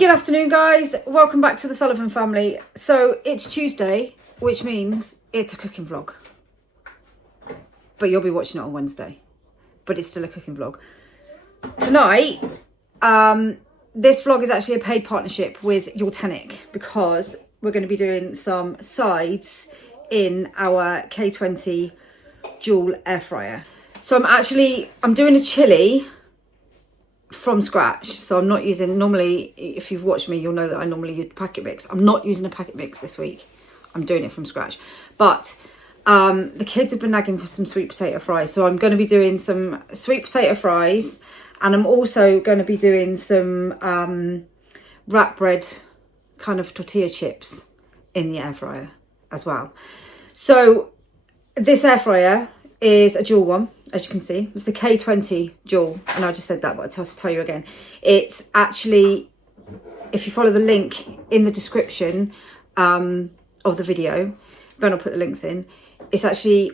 Good afternoon, guys. Welcome back to the Sullivan family. So it's Tuesday, which means it's a cooking vlog. But you'll be watching it on Wednesday. But it's still a cooking vlog. Tonight, this vlog is actually a paid partnership with ULTENIC because we're going to be doing some sides in our K20 dual air fryer. So I'm doing a chili from scratch. So I'm not using, normally if you've watched me you'll know that I normally use packet mix. I'm not using a packet mix this week. I'm doing it from scratch. But the kids have been nagging for some sweet potato fries, so I'm going to be doing some sweet potato fries, and I'm also going to be doing some wrap bread kind of tortilla chips in the air fryer as well. So this air fryer is a dual one, as you can see. It's the K20 dual, and I just said that, but I'll tell you again. It's actually, if you follow the link in the description of the video, Ben will put the links in, it's actually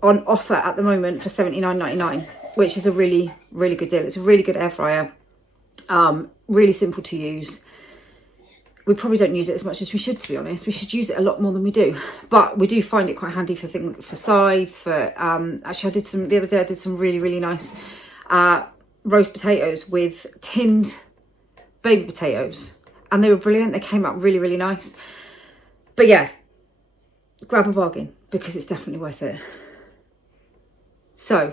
on offer at the moment for $79.99, which is a really, really good deal. It's a really good air fryer, really simple to use. We probably don't use it as much as we should, to be honest. We should use it a lot more than we do, but we do find it quite handy for things, for sides, for actually the other day I did some really, really nice roast potatoes with tinned baby potatoes, and they were brilliant. They came out really, really nice. But yeah, grab a bargain because it's definitely worth it. So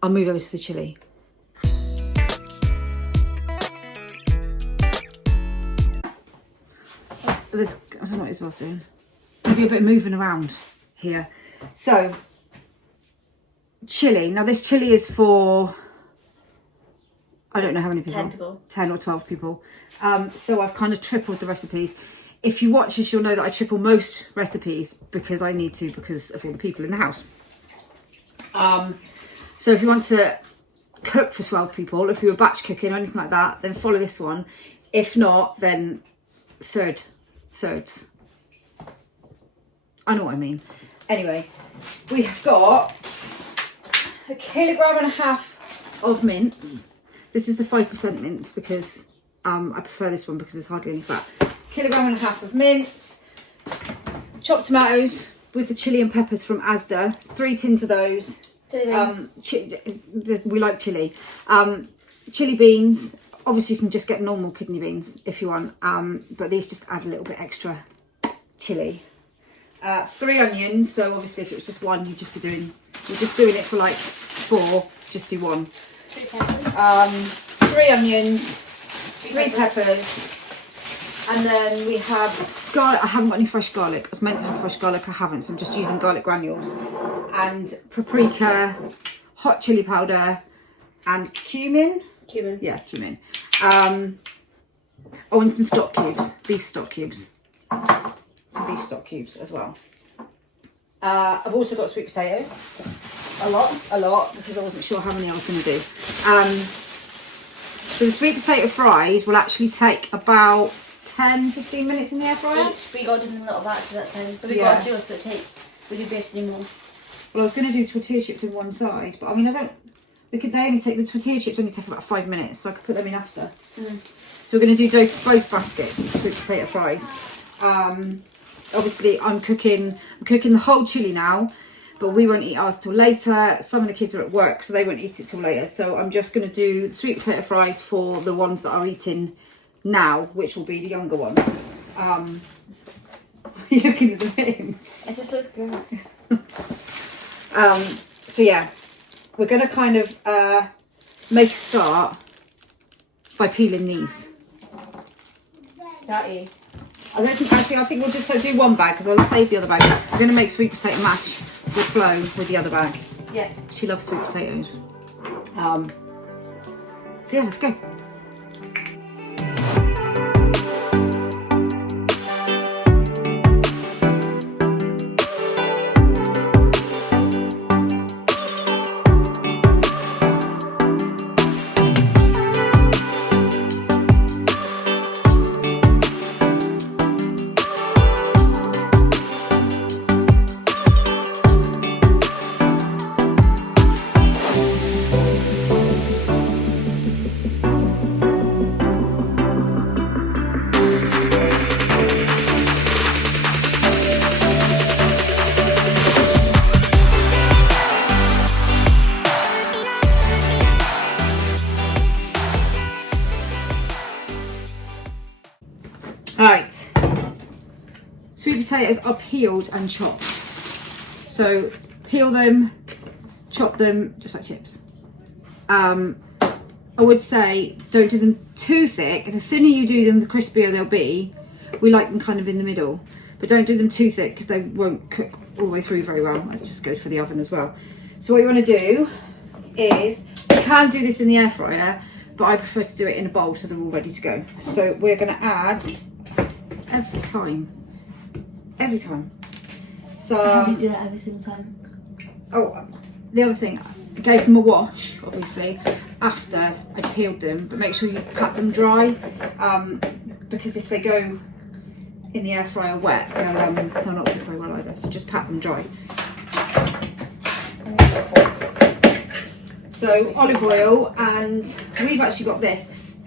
I'll move over to the chili. I don't know what Isabelle's doing. Maybe a bit of moving around here. So, chili. Now this chili is for, I don't know how many people. 10 people. 10 or 12 people. So I've kind of tripled the recipes. If you watch this, you'll know that I triple most recipes because I need to, because of all the people in the house. So if you want to cook for 12 people, if you were batch cooking or anything like that, then follow this one. If not, then thirds. I know what I mean. Anyway, we have got 1.5 kilograms of mince. This is the 5% mince because I prefer this one because there's hardly any fat. 1.5 kilograms of mince, chopped tomatoes with the chili and peppers from Asda, 3 tins of those. We like chili. Chili beans. Obviously, you can just get normal kidney beans if you want, but these just add a little bit extra chili. 3 onions. So obviously, if it was just one, you're just doing it for like 4. Just do 1. 3 onions, 3 peppers, and then we have garlic. I haven't got any fresh garlic. I was meant to have fresh garlic. I haven't, so I'm just using garlic granules and paprika, hot chili powder, and cumin. Yeah, cumin. Oh, and some stock cubes, beef stock cubes. Some beef stock cubes as well. I've also got sweet potatoes. A lot, because I wasn't sure how many I was going to do. So the sweet potato fries will actually take about 10-15 minutes in the air fryer. We got to do a little batch of that time, but we got to do it so it takes. Would you be able to do more? Well, I was going to do tortilla chips in one side, but I mean, the tortilla chips only take about 5 minutes, so I could put them in after. So we're going to do both baskets of sweet potato fries. Obviously, I'm cooking the whole chili now, but we won't eat ours till later. Some of the kids are at work, so they won't eat it till later. So I'm just going to do the sweet potato fries for the ones that are eating now, which will be the younger ones. You're looking at the mince. It just looks gross. So yeah. We're going to kind of make a start by peeling these. Got you. I think we'll just do one bag because I'll save the other bag. We're going to make sweet potato mash with Flo with the other bag. Yeah. She loves sweet potatoes. So yeah, let's go. potatoes are peeled and chopped. So peel them, chop them, just like chips. I would say don't do them too thick. The thinner you do them, the crispier they'll be. We like them kind of in the middle, but don't do them too thick because they won't cook all the way through very well. Let's just go for the oven as well. So what you want to do is, you can do this in the air fryer, but I prefer to do it in a bowl so they're all ready to go. So we're going to add every time. So How do you do that every single time? oh, the other thing, I gave them a wash, obviously, after I peeled them, but make sure you pat them dry, because if they go in the air fryer wet, they'll not cook very well either. So just pat them dry. So olive oil, and we've actually got this,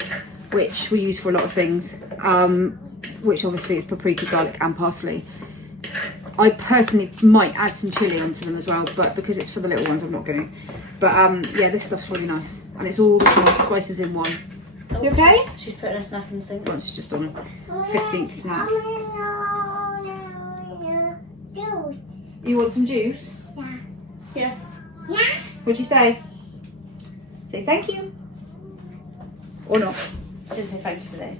which we use for a lot of things, which obviously is paprika, garlic and parsley. I personally might add some chilli onto them as well, but because it's for the little ones, I'm not going to. But yeah, this stuff's really nice, and it's all the nice spices in one. You okay? She's putting a snack in the sink. Well, it's just on a 15th snack. You want some juice? Yeah. What'd you say? Say thank you. Or not. She didn't say thank you today.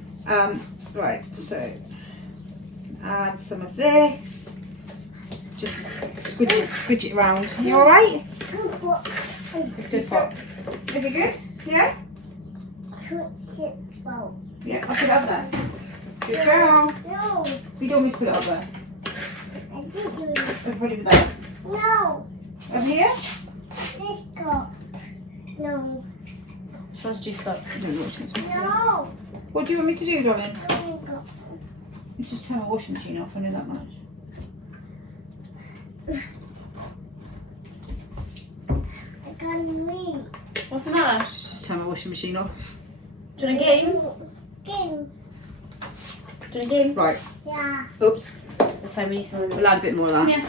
Right, so add some of this. Just squidge it around. You alright? It's good pot. Is it good? Yeah? Yeah, I'll put it up there. Good girl. No, You don't want me to put it up there. I did do it. I'll put it there. No, Over here? this cup. No, She wants a juice cup. I don't know what you want me to do. no. What do you want me to do, darling? No. You just turn my washing machine off, I know that much. I can't read. What's the matter? Just turn my washing machine off. Do you want a game? Game. Do you want a game? Right, Yeah. oops. That's fine, we need some We'll add a bit more of that. Yeah.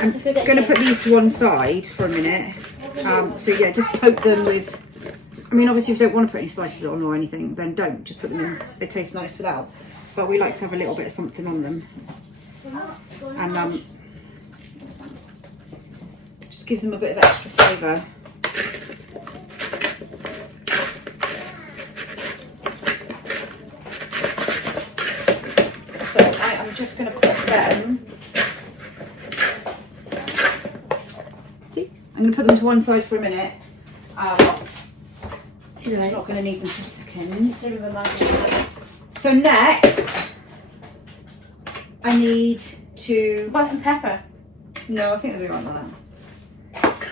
I'm Let's go get going to a put game. these to one side for a minute. So yeah, just coat them with, I mean obviously if you don't want to put any spices on or anything, then don't, just put them in. They taste nice without. But we like to have a little bit of something on them. And just gives them a bit of extra flavour. So I am just going to put them, see, I'm going to put them to one side for a minute. I'm not going to need them for a second. Sort of a magic. So next, I need to, What about some pepper? no, I think they'll be right like that.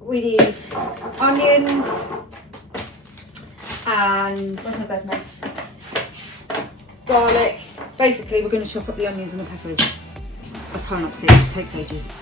We need onions and Where's my bed knife? garlic. Basically, we're going to chop up the onions and the peppers. I'll try not to, it takes ages.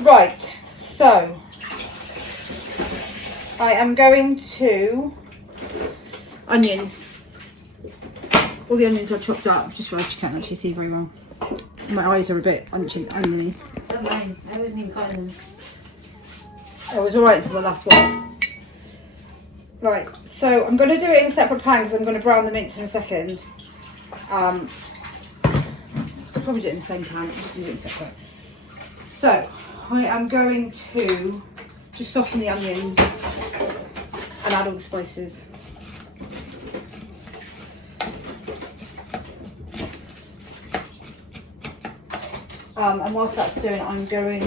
Right, so I am going to onions. All the onions are chopped up, just so I can't actually see very well. My eyes are a bit oniony. So mine. I wasn't even cutting them. I was alright until the last one. Right, so I'm going to do it in a separate pan because I'm going to brown the mince in a second. I'll probably do it in the same pan, I'm just going to do it in separate. So, I am going to just soften the onions and add all the spices. And whilst that's doing, I'm going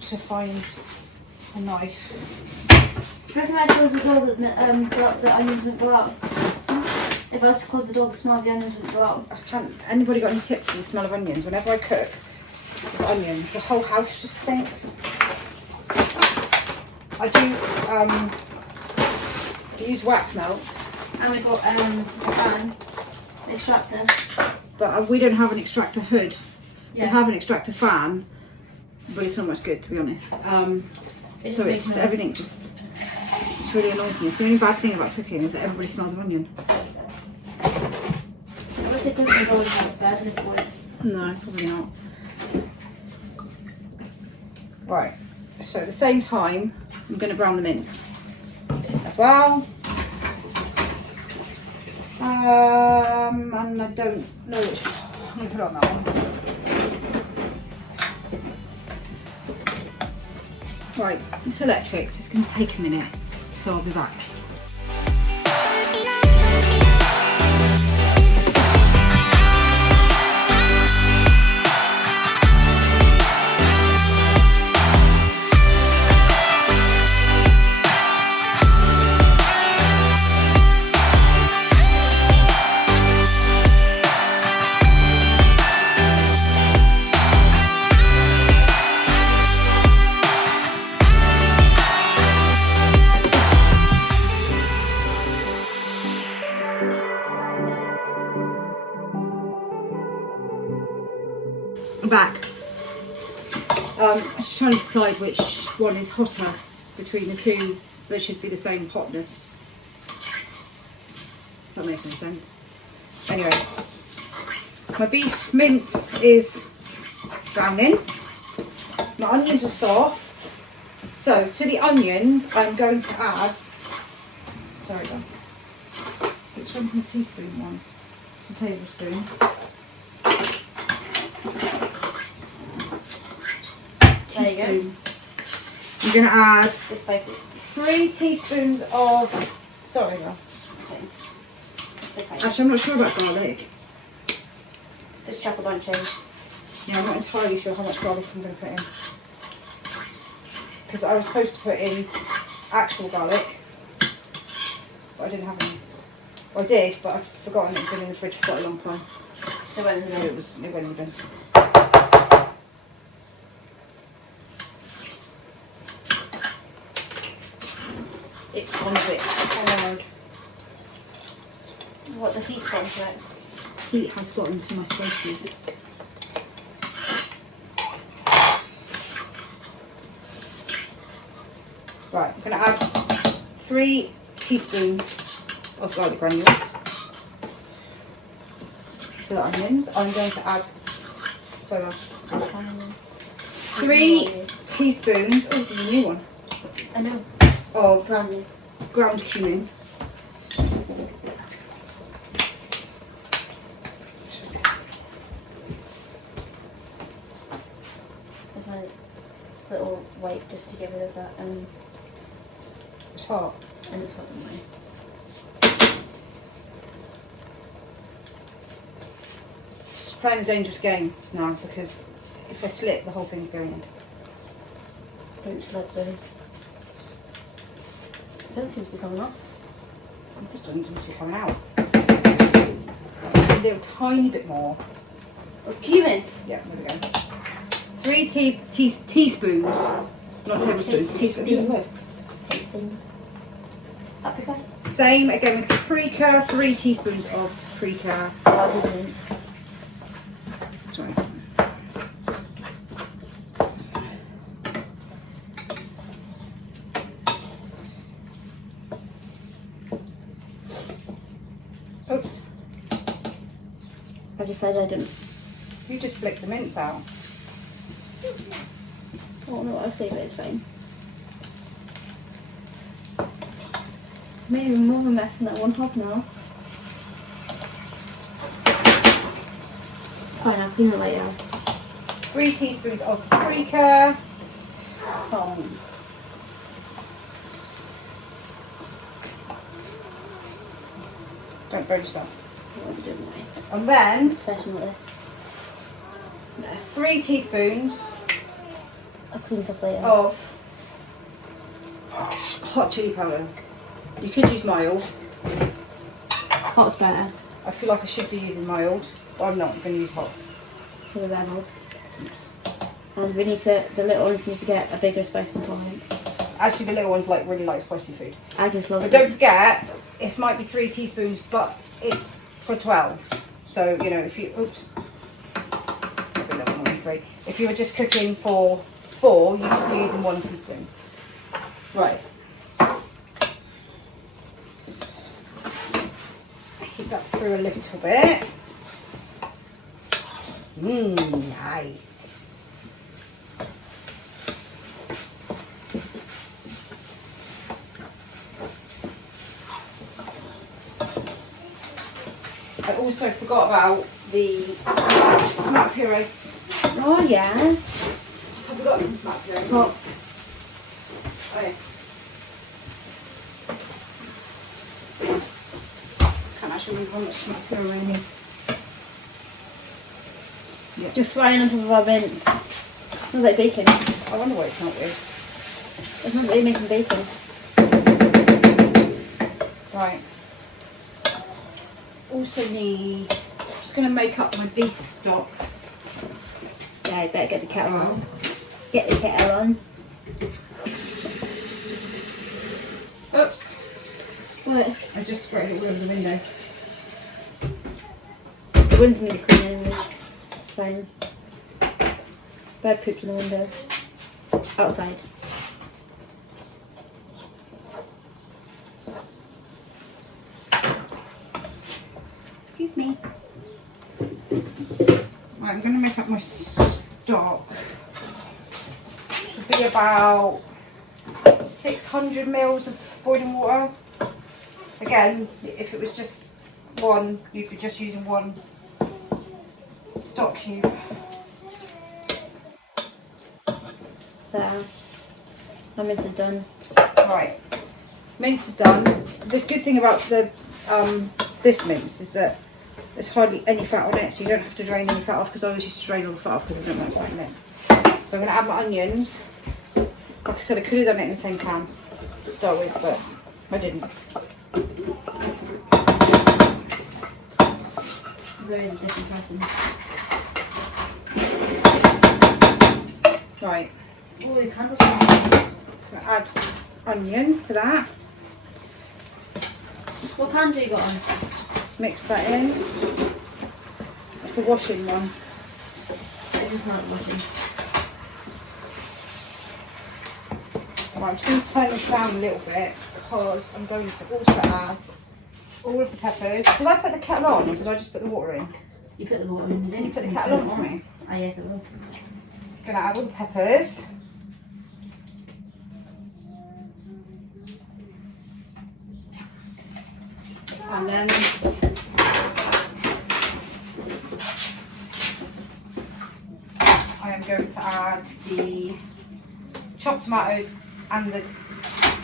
to find a knife. Do you reckon I close the door that the onions wouldn't go out? If I was to close the door, the smell of the onions wouldn't go out. I can't. Anybody got any tips for the smell of onions? Whenever I cook with onions, the whole house just stinks. I do use wax melts. And we've got a fan, extractor. But we don't have an extractor hood. Yeah. We have an extractor fan, but it's not much good, to be honest. So it's just, everything just really annoys me. It's the only bad thing about cooking is that everybody smells of onion. Unless they cook and always have a bad liquid. No, probably not. Right, so at the same time, I'm going to brown the mince as well. And I don't know which one. I'm going to put on that one. Right, it's electric, so it's going to take a minute, so I'll be back. I'm back. I'm just trying to decide which one is hotter between the two that should be the same hotness. If that makes any sense. Anyway, my beef mince is browning. My onions are soft. So to the onions, I'm going to add. Sorry, then. Which one's the teaspoon one? It's a tablespoon. There you go. I'm going to add The spices. 3 teaspoons of. Sorry, girl. It's okay. Actually, I'm not sure about garlic. Just chop a bunch in. Yeah, I'm not entirely sure how much garlic I'm going to put in. Because I was supposed to put in actual garlic, but I didn't have any. Well, I did, but I've forgotten it had been in the fridge for quite a long time. So when So it went even. It's on a bit hard. what the heat's gone to it. Heat has gotten to my spices. Right, I'm going to add 3 teaspoons of garlic granules to the onions. I'm going to add 3 teaspoons. Oh, this is a new one. I know. Of Ground ground cumin. There's my little wipe just to get rid of that It's hot. and it's hot in my. It's playing a dangerous game now because if I slip, the whole thing's going in. Don't slip though. It doesn't seem to be coming off. It just doesn't seem to be coming out. A little tiny bit more. Oh, cumin! Yeah, there we go. 3 teaspoons, not tablespoons, teaspoons. Teaspoon. Paprika. Same again with paprika, 3 teaspoons of paprika. Sorry. Oops. I decided I didn't. You just flicked the mince out. I don't know what I'll say, but it's fine. Made even more of a mess than that one top now. It's fine, I'll clean it later. 3 teaspoons of paprika. Oh. Don't burn yourself. I won't do mine. And then Professional this. No. 3 teaspoons I'll clean stuff later. of hot chili powder. You could use mild. Hot's better I feel like I should be using mild, but I'm not going to use hot. for the levels. And we need to, the little ones need to get a bigger spice intolerance. Actually, the little ones really like spicy food. I just love But it. don't forget, it might be 3 teaspoons, but it's for 12. So, you know, if you, oops, maybe a little more than 3. If you were just cooking for 4, you'd just be using 1 teaspoon. Right. Heat that through a little bit. Nice. I also forgot about the smack puree. Oh yeah. Have we got some smack puree? Hot. Oh. Can't actually remember how much smack puree I need. Yeah. Just frying on top of our mince. Smells like bacon. I wonder what it's not with. It's not really making bacon. Right. Also need, I'm just going to make up my beef stock. Yeah, I better get the kettle on. Get the kettle on. Oops. What? I just sprayed it all over the window. The windows need to clean anyways. It's fine. Bird pooped in the window. Outside. Excuse me. Right, I'm going to make up my stock. Should be about 600 mils of boiling water. Again, if it was just one, you'd be just using 1 stock cube. There. My mince is done. Right, mince is done. The good thing about the this mince is that there's hardly any fat on it, so you don't have to drain any fat off, because I always used to drain all the fat off because I don't like fat in it. So I'm going to add my onions. Like I said, I could have done it in the same pan to start with, but I didn't. Zoe's a different person. Right, Oh, the candles are nice. so add onions to that. What candle you got on? Mix that in. It's a washing one. It does not washing. Right, I'm just going to turn this down a little bit because I'm going to also add all of the peppers. Did I put the kettle on or did I just put the water in? You put the water in. Did you put the kettle on for me? Ah, yes, I will. I'm going to add all the peppers. And then I am going to add the chopped tomatoes and the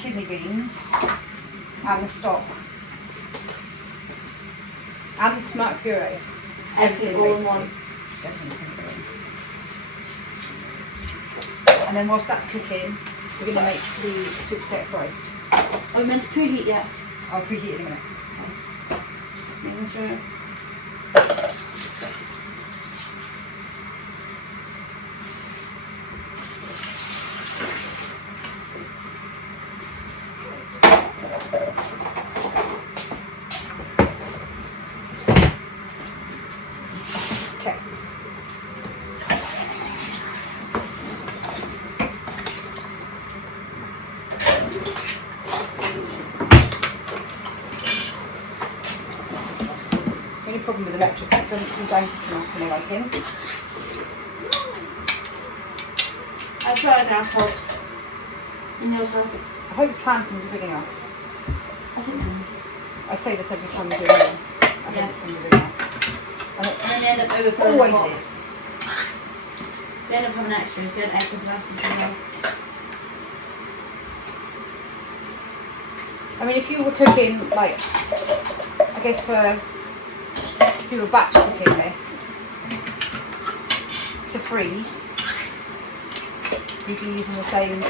kidney beans and the stock and the tomato puree. Everything all in one. Just everything's going to go in. And then whilst that's cooking, we're going to make the sweet potato fries. Are we meant to preheat yet? I'll preheat it in a minute. Making sure. Okay. The only problem with electric is it doesn't come down to enough when I like him. I tried an house house. In your house. I hope this pan's going to be big enough. I think then. I say this every time we do it. I Yeah. hope it's going to be big enough. And And then they end up it overflowing the always pot. is. They end up having extras. We had extras last week as well. I mean, if you were cooking, like, I guess if you were batch cooking this, so freeze, you'd be using the same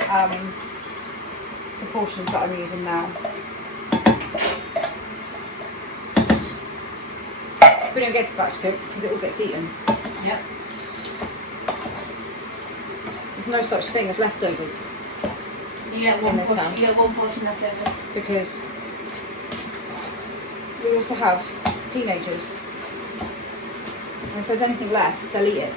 proportions that I'm using now. We don't get to batch cook because it all gets eaten. Yep. There's no such thing as leftovers You get in one this portion. house. You get one portion leftovers. Because we also have teenagers, and if there's anything left, they'll eat it.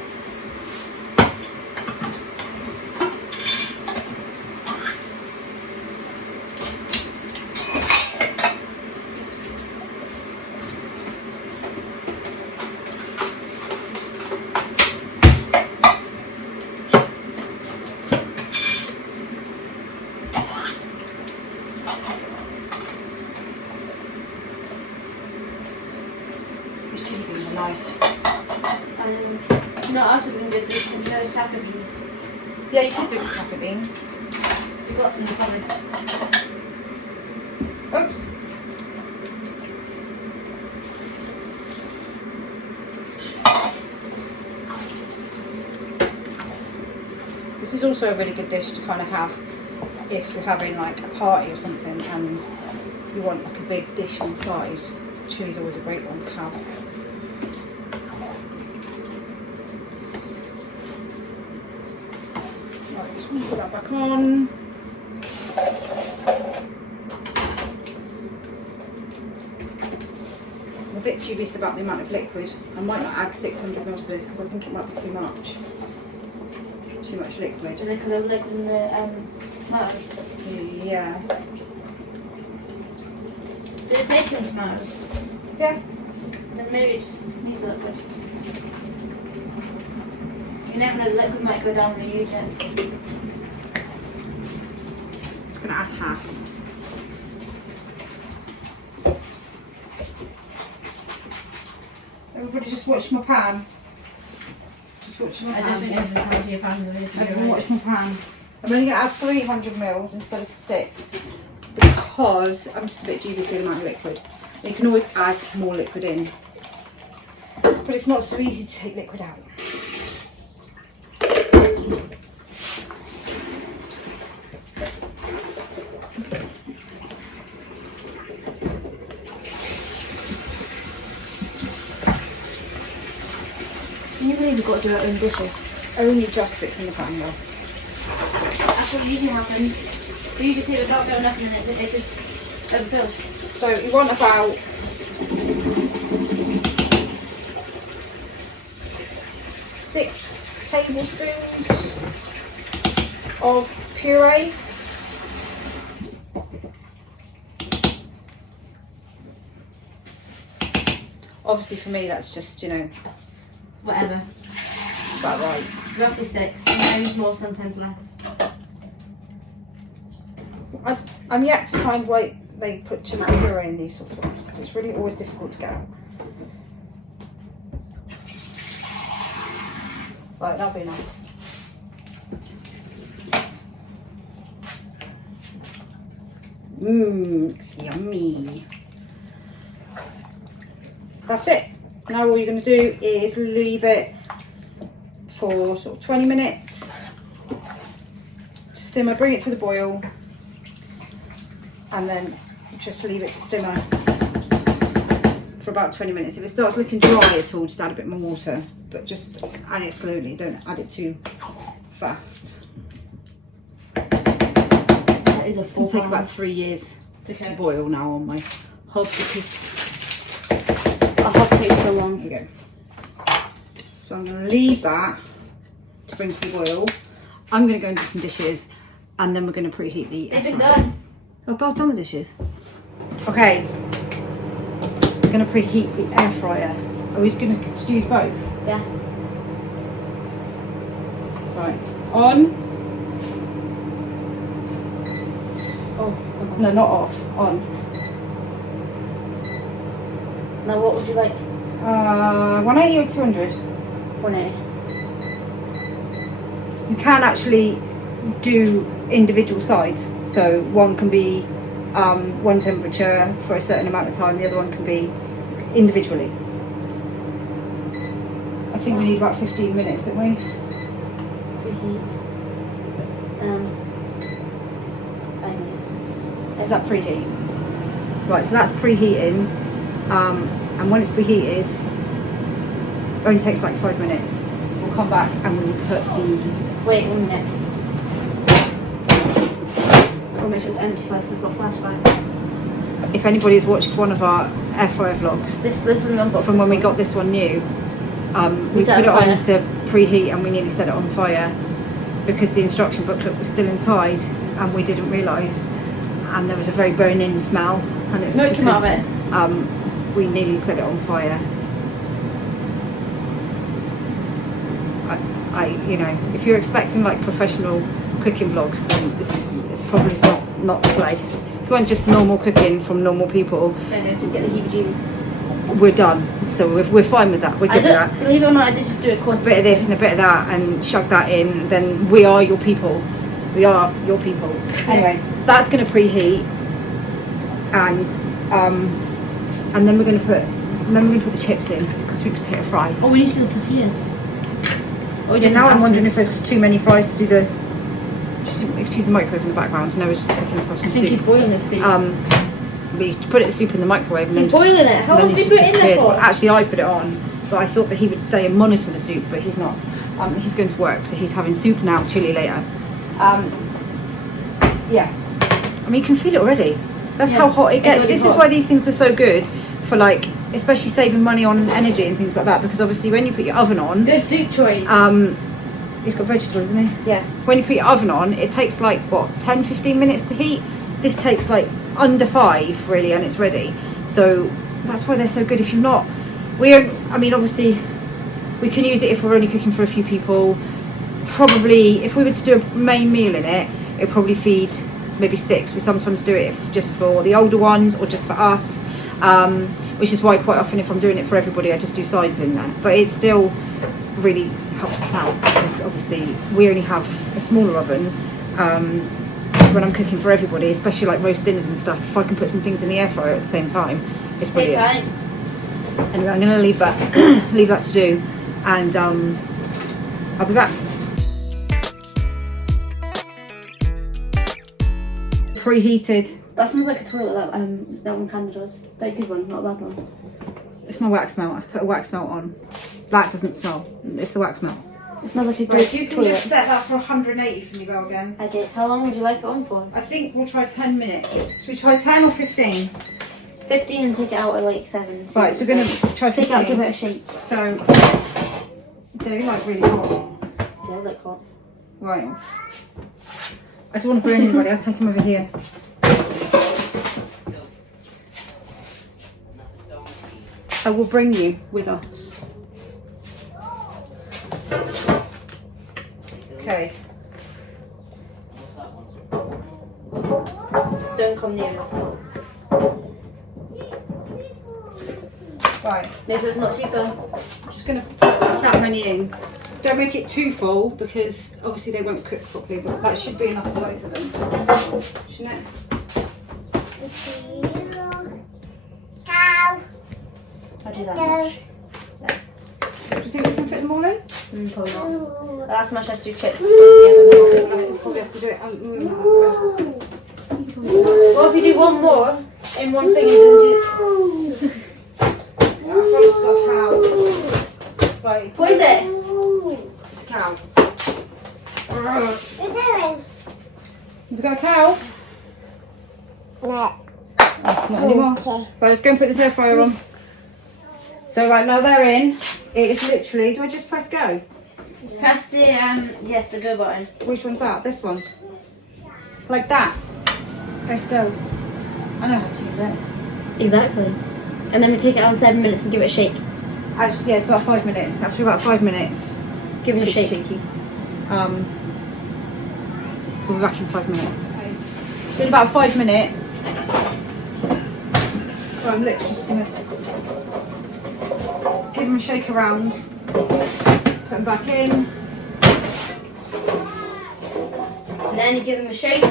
These chili beans are nice. You know what else we're going to do? You know those taco beans? Yeah, you can do it with taco beans. We've got some in the cupboard. Oops. This is also a really good dish to kind of have if you're having like a party or something and you want like a big dish on the side. Chili's always a great one to have. Right, just want to put that back on. I'm a bit dubious about the amount of liquid. I might not add 600 ml to this because I think it might be too much. Too much liquid. And then because there was liquid in the tomatoes. Yeah. Did it say it's in tomatoes? Yeah. Then maybe it just needs the liquid. You never know, the liquid might go down when you use it. Just going to add half. Everybody just watch my pan. Just watch my I pan. don't think everyone's how to your pans are Everyone watch my pan. I'm only going to add 300 ml instead of 6 because I'm just a bit dubious of the amount of liquid. You can always add more liquid in, but it's not so easy to take liquid out. Can you believe we've got to do our own dishes? Only just fits in the pan though. That's what usually happens. We usually say we're not doing nothing and it just overfills. So you want about 6 tablespoons of puree. Obviously for me that's just, you know, Whatever. about right. Roughly 6. Sometimes more, sometimes less. I'm yet to find why they put chili puree in these sorts of ones because it's really always difficult to get out. Right, that'll be enough. Looks yummy. That's it. Now all you're going to do is leave it for sort of 20 minutes to simmer, bring it to the boil, and then just leave it to simmer for about 20 minutes. If it starts looking dry at all, just add a bit more water, but just add it slowly, don't add it too fast. That is a It's going to take full about 3 years Okay. to boil now on my hob because Our hot takes so long. here we go. So I'm going to leave that to bring to the boil. I'm going to go and do some dishes and then we're going to preheat the air They've been fryer. done. Oh, Belle's done the dishes. Okay. I'm going to preheat the air fryer. Are we going to use both? Yeah. Right. On. Oh, no, not off. On. Now what would you like? 180 or 200? 180. You can actually do individual sides. So one can be one temperature for a certain amount of time, the other one can be individually. I think we need about 15 minutes, don't we? preheat. 5 minutes. Is that preheat? Right, so that's preheating. And when it's preheated, it only takes like 5 minutes. We'll come back and we'll put the... Wait 1 minute. I've got to make sure it's empty first. I've got flashback. If anybody's watched one of our air fryer vlogs, This one unboxed from when we got this one new, we set put it it on on to preheat and we nearly set it on fire because the instruction booklet was still inside and we didn't realise, and there was a very burning smell and it's Smoke came out of it. We nearly set it on fire. You know, if you're expecting like professional cooking vlogs, then this is probably not the place. If you want just normal cooking from normal people, No, just get the heebie-jeebies. we're done. So we're fine with that. We're good with that. Believe it or not, I did just do a course. A bit of this and a bit of that and chuck that in, then we are your people. We are your people. Anyway, that's going to preheat, and then we're going to put the chips in, sweet potato fries. Oh, we need to do the tortillas. Oh, we Yeah, did now this I'm wondering if afterwards. there's too many fries to do the. Just excuse the microwave in the background. Noah's just cooking himself I some think soup. he's boiling this soup. But he's put the soup in the microwave and then He's boiling it. How long then did he's you just put it in there disappeared. for? Well, actually, I put it on, but I thought that he would stay and monitor the soup, but he's not. He's going to work, so he's having soup now, chili later. Yeah. I mean, you can feel it already. That's Yeah, how hot it it's gets. already This hot. is why these things are so good for, like, especially saving money on energy and things like that, because obviously when you put your oven on, Good soup choice. he's got vegetables, isn't he? Yeah. When you put your oven on, it takes like what, 10-15 minutes to heat. This takes like under 5 really, and it's ready. So that's why they're so good. If you're not, I mean, obviously we can use it if we're only cooking for a few people. Probably if we were to do a main meal in it, it'd probably feed maybe 6. We sometimes do it just for the older ones or just for us, which is why quite often if I'm doing it for everybody, I just do sides in there. But it still really helps us out because obviously we only have a smaller oven. So when I'm cooking for everybody, especially like roast dinners and stuff, if I can put some things in the air fryer at the same time, it's brilliant. Anyway, I'm going to leave that leave that to do, and I'll be back. Preheated. That smells like a toilet. That one kind of does. Very good one, not a bad one. It's my wax melt. I've put a wax melt on. That doesn't smell. It's the wax melt. It smells like a good Right, you can toilet. just set that for 180 for me, Belle, again. I did. How long would you like it on for? I think we'll try 10 minutes. Should we try 10 or 15? 15 and take it out at like 7. Right, so we're going to try 15. take it out, give it a shake. So, do like really hot. Yeah, I like hot. Right. I don't want to burn anybody. I'll take him over here. I will bring you with us. Okay. Don't come near us. Right. Maybe it's not too full. I'm just going to put that many in. Don't make it too full because obviously they won't cook properly, but that should be enough for both of them. Shouldn't it? Cow. I'll do that No. much. Do you think we can fit them all in? Probably not. That's much as 2 chips I together. think that's probably have to do it. Well, if you do one more in one thing and then do... I've just got cow. Right. What is it? It's a cow. What are you doing? Have we got a cow? No. Not anymore. Okay. Right, let's go and put this air fryer on. So right now they're in. It is literally. Do I just press go? Press the, yes, the go button. Which one's that? This one. Like that. Press go. I know how to use it. Exactly. And then we take it out in 7 minutes and give it a shake. Actually, yeah, it's about 5 minutes. After about 5 minutes, Give it a shaky, shake. shaky. We'll be back in 5 minutes. It's been about 5 minutes. So I'm literally just gonna give them a shake around, put them back in. And then you give them a shake.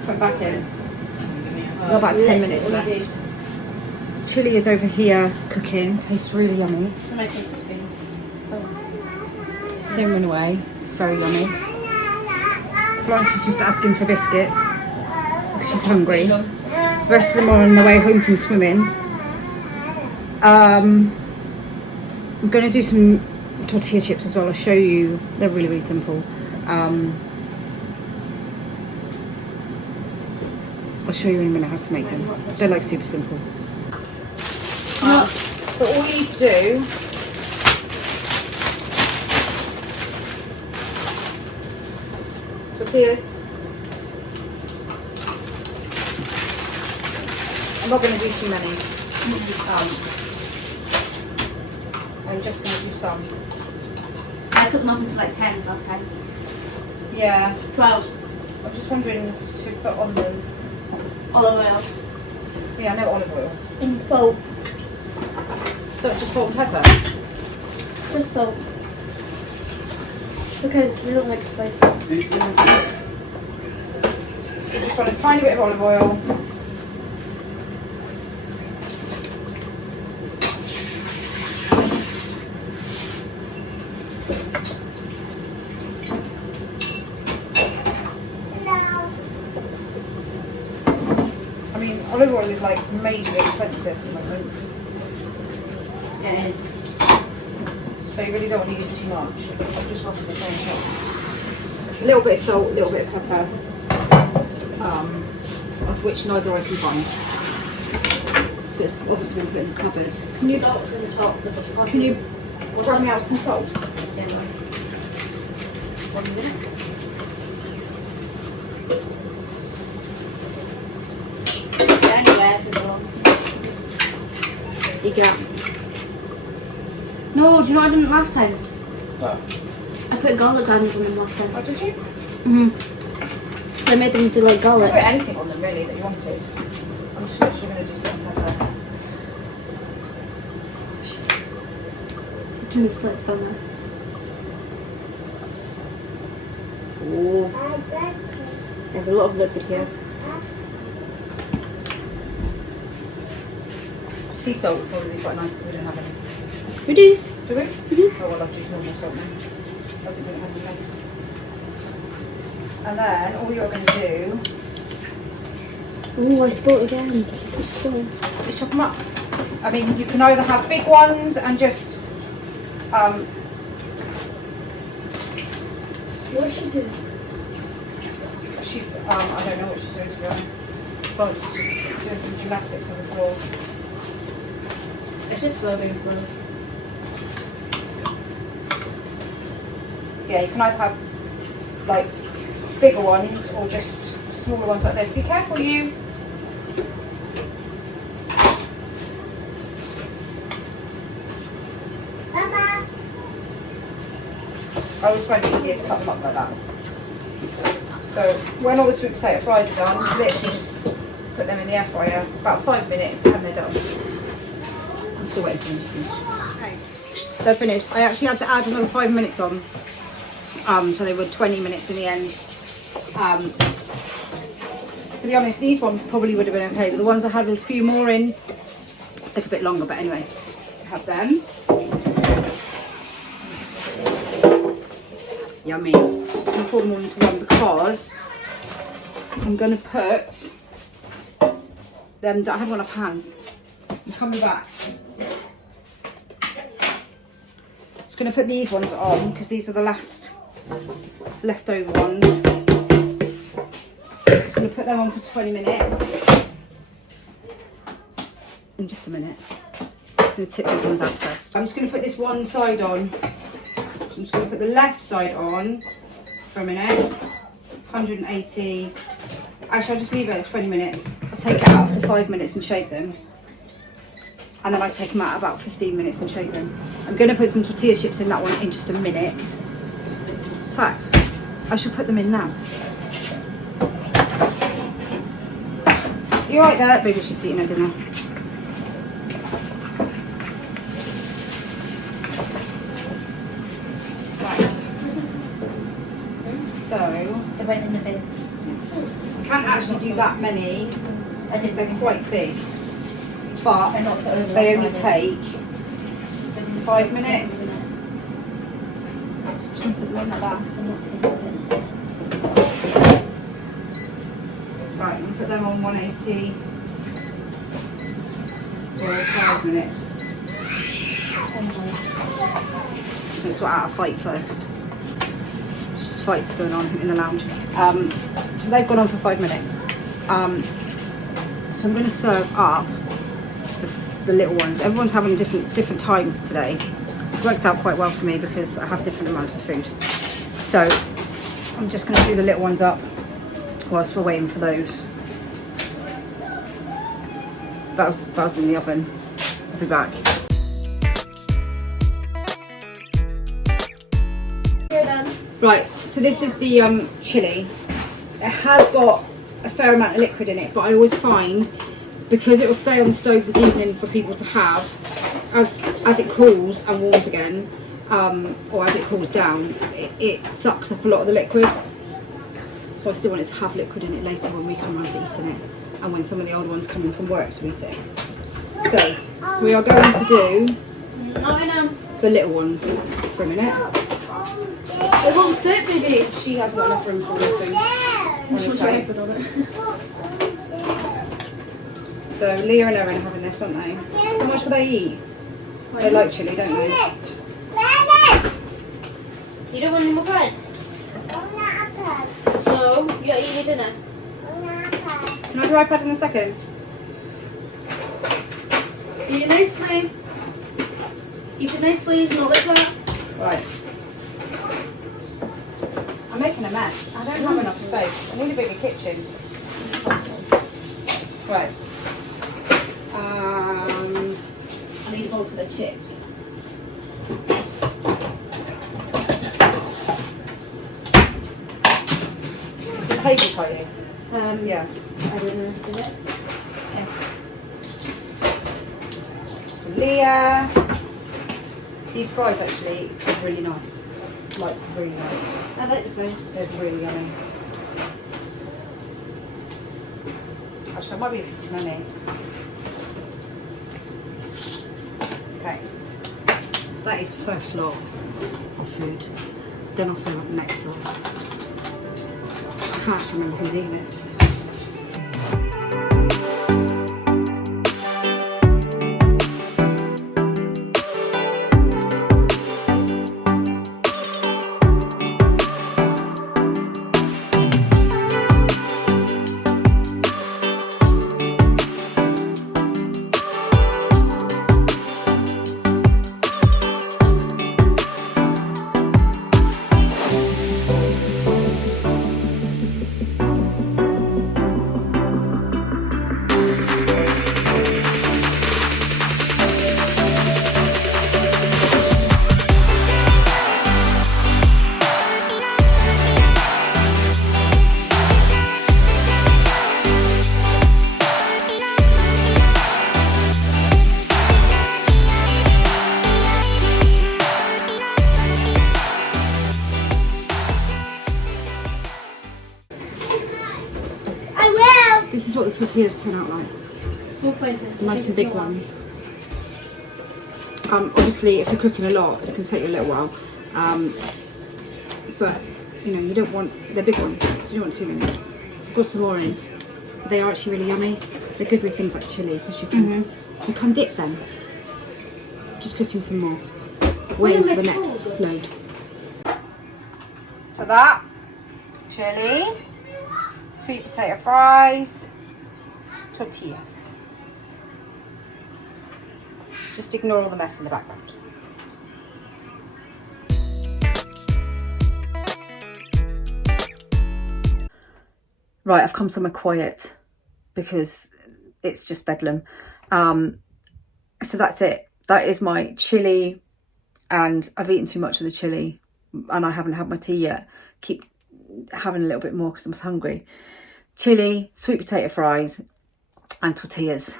Put them back in. Got about 10 minutes left. Chili is over here cooking. Tastes really yummy. Somebody taste the spoon. Oh. simmering away. It's very yummy. Florence is just asking for biscuits because she's hungry. The rest of them are on the way home from swimming. I'm going to do some tortilla chips as well. I'll show you. They're really, really simple. I'll show you in a minute how to make them. They're like super simple. So all you need to do tortillas. I'm not going to do too many. I'm just going to do some. I cut them up into like 10 last time. Yeah. 12. I'm just wondering to put on them. Olive oil. Yeah, no olive oil. And salt. So just salt and pepper. Just salt. Because we don't like spicy. So just want a tiny bit of olive oil. I mean, olive oil is like majorly expensive at the moment. Yeah, it is. So you really don't want to use too much. Just got to the same shop. A little bit of salt, a little bit of pepper, of which neither I can find. So it's obviously been put in the cupboard. Can you, Salt's in the top. can you grab me out some salt? Yeah, right. 1 minute. Anywhere if it belongs. You get. No, do you know what I didn't last time? What? I put garlic glands on them last time. Oh, did you? So I made them into like I garlic. put anything on them really that you wanted. I'm just literally going to do salt and pepper. Just turn the splits down there. Ooh, there's a lot of liquid here. Sea salt would probably be quite nice, but we don't have any. We do. Do we? Oh, well, I'll do normal salt now. As it didn't have any left. And then all you're going to do Oh, I spilled again. is chop them up. I mean, you can either have big ones and just What is she doing? she's I don't know what she's doing to be honest. Florence is just doing some gymnastics on the floor. It's just flowing flow. Yeah, you can either have like bigger ones or just smaller ones like this. Be careful, you. Papa. I always find it easier to cut them up like that. So when all the sweet potato fries are done, literally just put them in the air fryer about 5 minutes and they're done. I'm still waiting for them to finish. Okay, they're finished. I actually had to add another 5 minutes on, so they were 20 minutes in the end. To be honest, these ones probably would have been okay, but the ones I had a few more in took a bit longer. But anyway, have them. Yummy. I'm going to pour them all into one because I'm going to put them. I haven't got enough hands. I'm coming back. Just going to put these ones on because these are the last leftover ones. Just going to put them on for 20 minutes. In just a minute. I'm just going to tip these ones out first. I'm just going to put this one side on. I'm just going to put the left side on for a minute. 180. Actually, I'll just leave it at 20 minutes. I'll take it out after 5 minutes and shake them. And then I take them out about 15 minutes and shake them. I'm going to put some tortilla chips in that one in just a minute. In fact, I should put them in now. You right there? Baby's just eating her dinner. Right. So, It went in the bin. I can't actually do that many because they're quite big. But they only take 5 minutes. Just put them in like that. Right, I'm gonna put them on 180 for 5 minutes. I'm gonna sort out a fight first. There's just fights going on in the lounge. So they've gone on for 5 minutes. So I'm going to serve up the little ones. Everyone's having different times today. It's worked out quite well for me because I have different amounts of food. So I'm just going to do the little ones up whilst we're waiting for those. That was in the oven. I'll be back. Right, so this is the chilli. It has got a fair amount of liquid in it, but I always find, because it will stay on the stove this evening for people to have, as it cools and warms again, or as it cools down, it sucks up a lot of the liquid. So I still want it to have liquid in it later when we come around to eating it, and when some of the old ones come in from work to eat it. So we are going to do the little ones for a minute. It won't fit, baby. She hasn't got enough room for everything. So Leah and Erin are having this, aren't they? How much will they eat? They like chilli, don't they? You don't want any more bread? No, you're eating your dinner. Can I have your iPad in a second? Eat it nicely. Eat it nicely, not like that. Right. I'm making a mess. I don't have enough space. I need a bigger kitchen. Right. I need a bowl for the chips. Is the table tidy? Yeah. I don't know. Is it? Yeah. It's for Leah. These fries actually are really nice. Like, really nice. I like the fries. They're really yummy. Actually, I might be a bit too many. Okay. That is the first lot of food. Then I'll serve up the next lot. I can't actually remember who's eating it. This is what the tortillas turn out like. We'll find this. Nice and big ones. Obviously, if you're cooking a lot, it's going to take you a little while. But you know, you don't want they're big ones, so you don't want too many. I've got some more in. They are actually really yummy. They're good with things like chilli because you can dip them. Just cooking some more. Waiting for the next load. So that chilli, sweet potato fries, tortillas. Just ignore all the mess in the background. Right, I've come somewhere quiet because it's just bedlam. So that's it. That is my chilli, and I've eaten too much of the chilli and I haven't had my tea yet. Keep having a little bit more because I'm hungry. Chilli, sweet potato fries, and tortillas,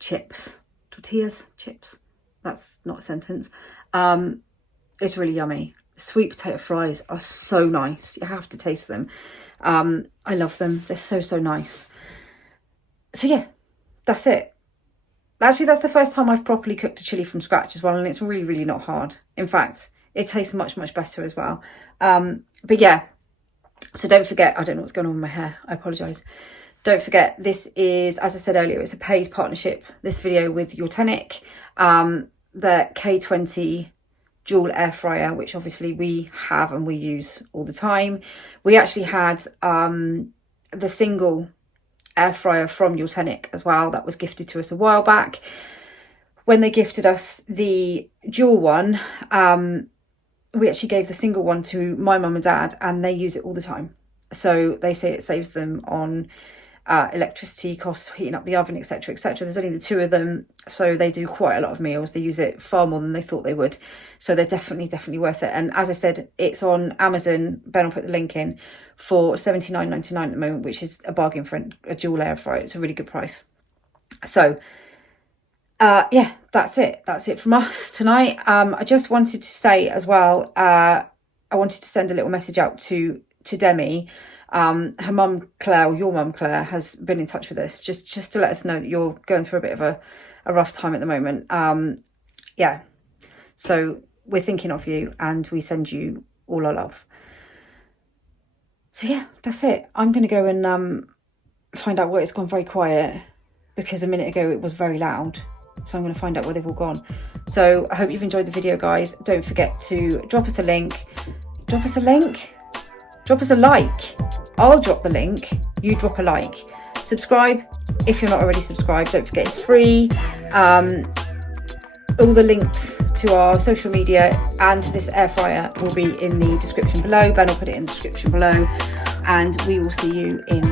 chips. Tortillas, chips. That's not a sentence. It's really yummy. Sweet potato fries are so nice. You have to taste them. I love them. They're so, so nice. So yeah, that's it. Actually, that's the first time I've properly cooked a chilli from scratch as well, and it's really, really not hard. In fact, It tastes much, much better as well. But yeah, so don't forget, I don't know what's going on with my hair. I apologise. Don't forget, this is, as I said earlier, it's a paid partnership, this video with ULTENIC, the K20 dual air fryer, which obviously we have and we use all the time. We actually had the single air fryer from ULTENIC as well that was gifted to us a while back. When they gifted us the dual one, we actually gave the single one to my mum and dad, and they use it all the time. So they say it saves them on electricity costs, heating up the oven, etc, etc. There's only the two of them, so they do quite a lot of meals. They use it far more than they thought they would, so they're definitely worth it. And as I said, it's on Amazon. Ben will put the link in, for $79.99 at the moment, which is a bargain for a dual air fryer. It's a really good price. So yeah, that's it from us tonight. I just wanted to say as well, I wanted to send a little message out to Demi. Her mum Claire, or your mum Claire, has been in touch with us just to let us know that you're going through a bit of a rough time at the moment. Yeah, so we're thinking of you and we send you all our love. So yeah, that's it. I'm going to go and find out where it's gone very quiet, because a minute ago it was very loud. So I'm going to find out where they've all gone. So I hope you've enjoyed the video, guys. Don't forget to drop us a link. Drop us a link? Drop us a like. I'll drop the link. You drop a like. Subscribe if you're not already subscribed. Don't forget it's free. All the links to our social media and this air fryer will be in the description below. Ben will put it in the description below. And we will see you in